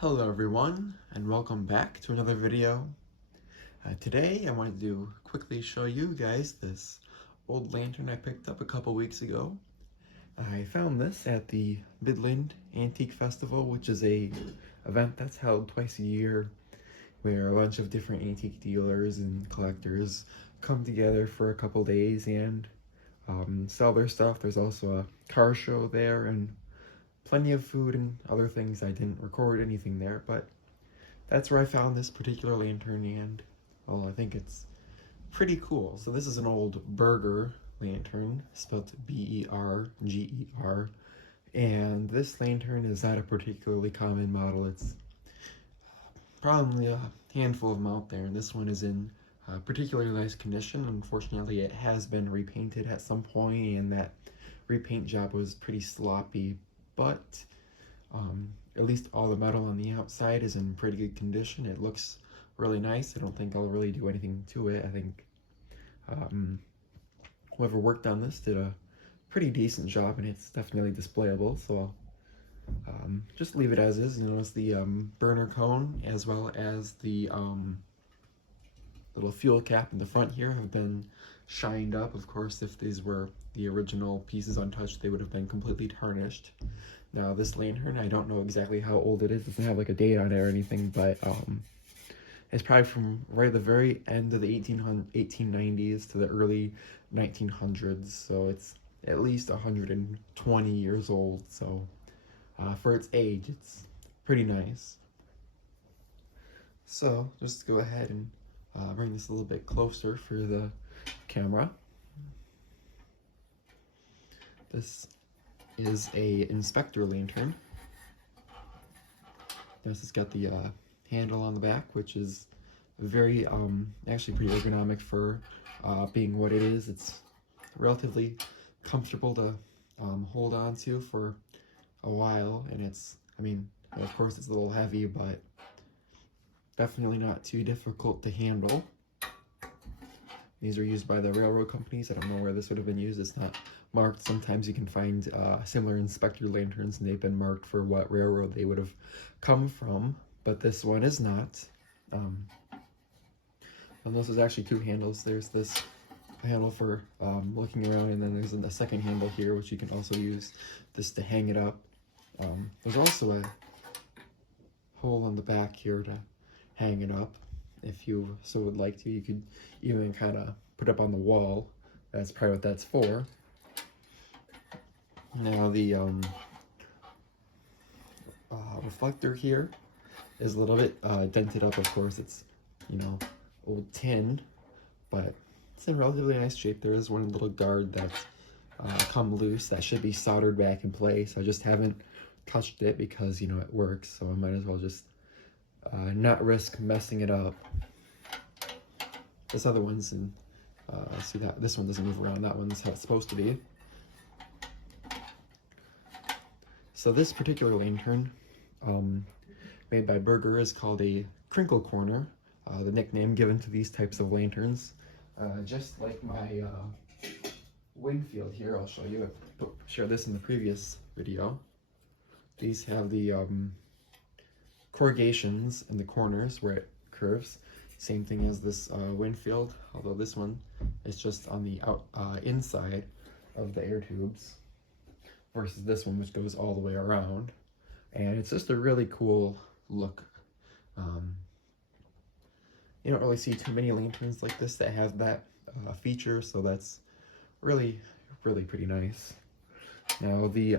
Hello everyone, and welcome back to another video. Today I wanted to quickly show you guys this old lantern I picked up a couple weeks ago. I found this at the Midland Antique Festival, which is a event that's held twice a year where a bunch of different antique dealers and collectors come together for a couple days and sell their stuff. There's also a car show there and plenty of food and other things. I didn't record anything there, but that's where I found this particular lantern, and well, I think it's pretty cool. So this is an old Berger lantern, spelled B-E-R-G-E-R, and this lantern is not a particularly common model. It's probably a handful of them out there, and this one is in particularly nice condition. Unfortunately, it has been repainted at some point, and that repaint job was pretty sloppy, but at least all the metal on the outside is in pretty good condition. It looks really nice. I don't think I'll really do anything to it. I think whoever worked on this did a pretty decent job, and it's definitely displayable, so I'll just leave it as is. You notice the burner cone as well as the little fuel cap in the front here have been shined up. Of course, if these were the original pieces untouched, they would have been completely tarnished. Now this lantern, I don't know exactly how old it is. It doesn't have like a date on it or anything, but it's probably from right at the very end of the 1890s to the early 1900s, so it's at least 120 years old. So for its age, it's pretty nice. So just go ahead and bring this a little bit closer for the camera. This is a inspector lantern. This has got the handle on the back, which is very actually pretty ergonomic for being what it is. It's relatively comfortable to hold on to for a while, and it's, I mean, of course it's a little heavy, but definitely not too difficult to handle. These are used by the railroad companies. I don't know where this would have been used. It's not marked. Sometimes you can find similar inspector lanterns, and they've been marked for what railroad they would have come from, but this one is not. And this is actually two handles. There's this handle for looking around, and then there's a second handle here, which you can also use this to hang it up. There's also a hole on the back here to hang it up. If you so would like to, you could even kind of put up on the wall. That's probably what that's for. Now the reflector here is a little bit dented up. Of course, it's, you know, old tin, but it's in relatively nice shape. There is one little guard that's come loose that should be soldered back in place. I just haven't touched it because, you know, it works, so I might as well just not risk messing it up. This other one's in, see that this one doesn't move around. That one's how it's supposed to be. So this particular lantern, made by Berger, is called a crinkle corner, the nickname given to these types of lanterns. Just like my Winfield here, I'll show you. I shared this in the previous video. These have the corrugations in the corners where it curves. Same thing as this Winfield, although this one is just on the inside of the air tubes, versus this one, which goes all the way around. And it's just a really cool look. You don't really see too many lanterns like this that have that feature, so that's really pretty nice. Now the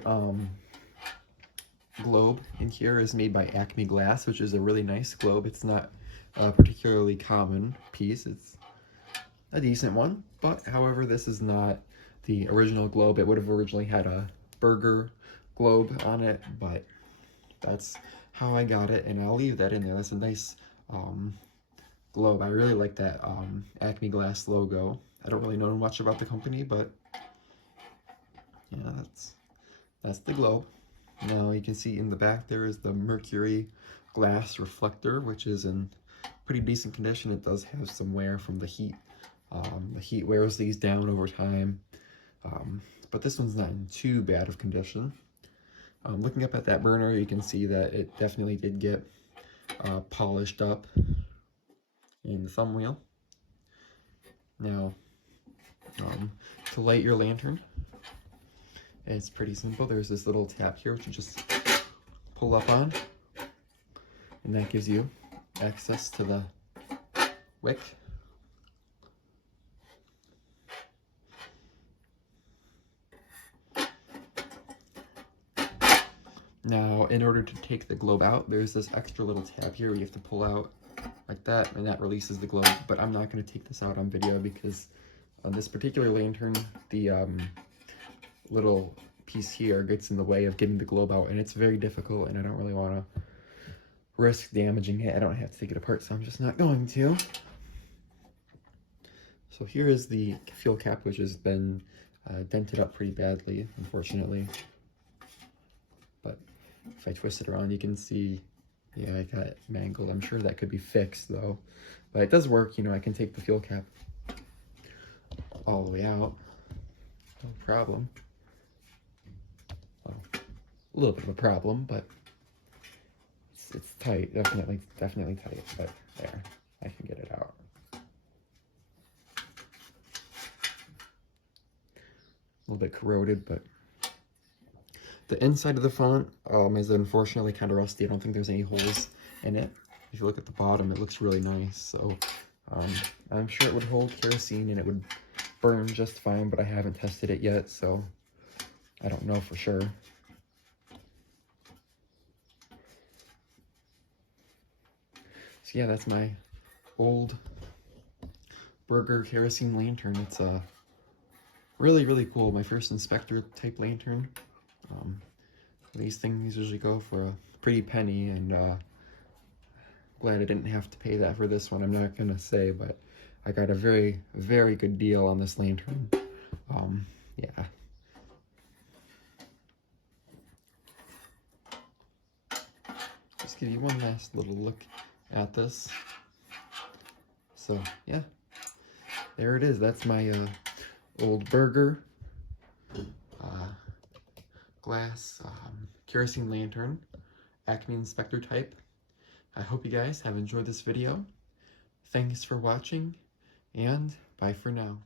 globe in here is made by Acme Glass, which is a really nice globe. It's not a particularly common piece. It's a decent one, but however, this is not the original globe. It would have originally had a Berger globe on it, but that's how I got it, and I'll leave that in there. That's a nice globe. I really like that Acme Glass logo. I don't really know much about the company, but yeah, that's the globe. Now you can see in the back there is the mercury glass reflector, which is in pretty decent condition. It does have some wear from the heat. The heat wears these down over time, but this one's not in too bad of condition. Looking up at that burner, you can see that it definitely did get polished up in the thumb wheel. Now, to light your lantern, it's pretty simple. There's this little tab here which you just pull up on, and that gives you access to the wick. Now, in order to take the globe out, there's this extra little tab here you have to pull out like that, and that releases the globe. But I'm not going to take this out on video because on this particular lantern, the little piece here gets in the way of getting the globe out, and it's very difficult, and I don't really want to risk damaging it. I don't have to take it apart, so I'm just not going to. So here is the fuel cap, which has been dented up pretty badly, unfortunately. But if I twist it around, you can see, yeah, I got it mangled. I'm sure that could be fixed, though. But it does work, you know, I can take the fuel cap all the way out. No problem. Well, a little bit of a problem, but it's tight, definitely tight, but there, I can get it out. A little bit corroded, but the inside of the font is unfortunately kind of rusty. I don't think there's any holes in it. If you look at the bottom, it looks really nice. So I'm sure it would hold kerosene and it would burn just fine, but I haven't tested it yet, so I don't know for sure. So yeah, that's my old Berger Kerosene lantern. It's really, really cool. My first inspector type lantern. These things usually go for a pretty penny, and glad I didn't have to pay that for this one. I'm not gonna say, but I got a very, very good deal on this lantern. Yeah. Just give you one last little look at this. So yeah, there it is. That's my old Berger glass kerosene lantern, Acme Inspector type. I hope you guys have enjoyed this video. Thanks for watching, and bye for now.